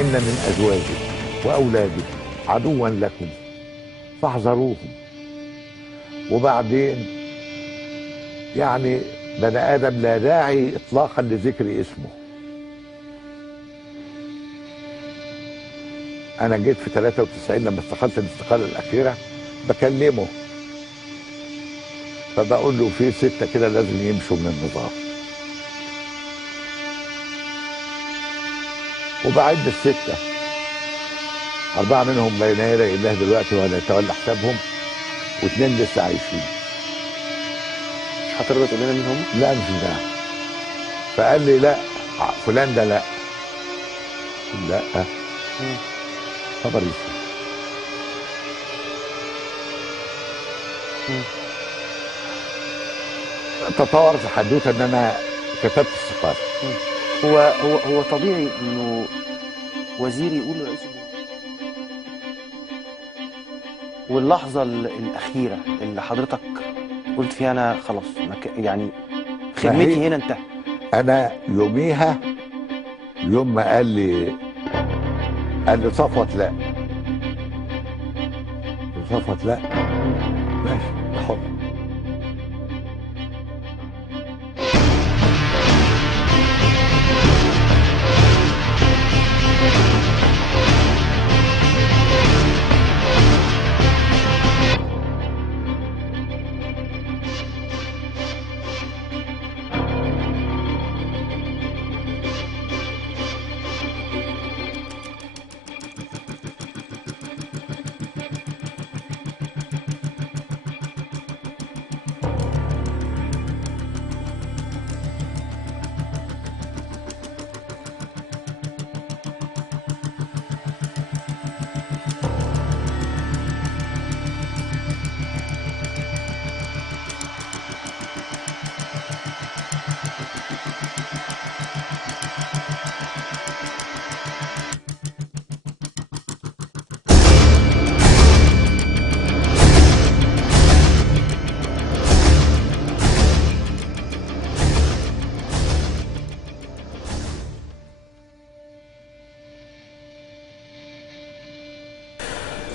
إن من أزواجكم وأولادكم عدوا لكم فاحذروهم. وبعدين يعني بني آدم لا داعي إطلاقا لذكر اسمه. أنا جيت في 93 لما استقلت الاستقالة الأخيرة بكلمه، فبقول له في 6 كده لازم يمشوا من النظام، وبعد ال6 4 منهم بين يدي الله دلوقتي ولا يتولى حسابهم، و2 لسه عايشين. مش هترضى تقول لنا مين هم؟ لا مش ده. فقال لي لا فلان ده لا. لا خبر اسود. تطورت الحدوته ان انا كتبت استقالة. هو طبيعي انه وزير يقول لرئيس الجمهورية. واللحظة الأخيرة اللي حضرتك قلت فيها أنا خلاص يعني خدمتي هنا انتهت. أنا يوميها يوم ما قال لي صفوت لا، صفوت لا ماشي حر.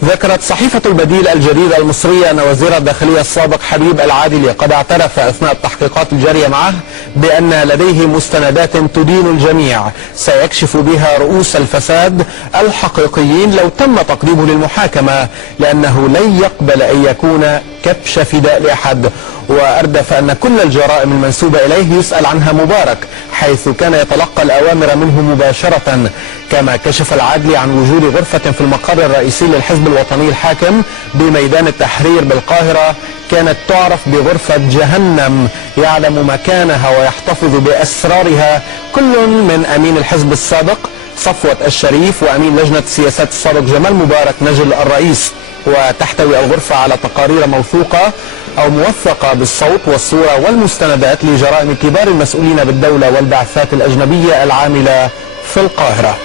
ذكرت صحيفة البديل الجديدة المصرية أن وزير الداخلية السابق حبيب العادلي قد اعترف أثناء التحقيقات الجارية معه بأن لديه مستندات تدين الجميع سيكشف بها رؤوس الفساد الحقيقيين لو تم تقديمه للمحاكمة، لأنه لن يقبل أن يكون كبش فداء لأحد. وأردف أن كل الجرائم المنسوبة إليه يسأل عنها مبارك، حيث كان يتلقى الأوامر منه مباشرة. كما كشف العدلي عن وجود غرفة في المقر الرئيسي للحزب الوطني الحاكم بميدان التحرير بالقاهرة كانت تعرف بغرفة جهنم، يعلم مكانها ويحتفظ بأسرارها كل من أمين الحزب السابق صفوت الشريف وأمين لجنة السياسات السابق جمال مبارك نجل الرئيس. وتحتوي الغرفة على تقارير موثوقة أو موثقة بالصوت والصورة والمستندات لجرائم كبار المسؤولين بالدولة والبعثات الأجنبية العاملة في القاهرة.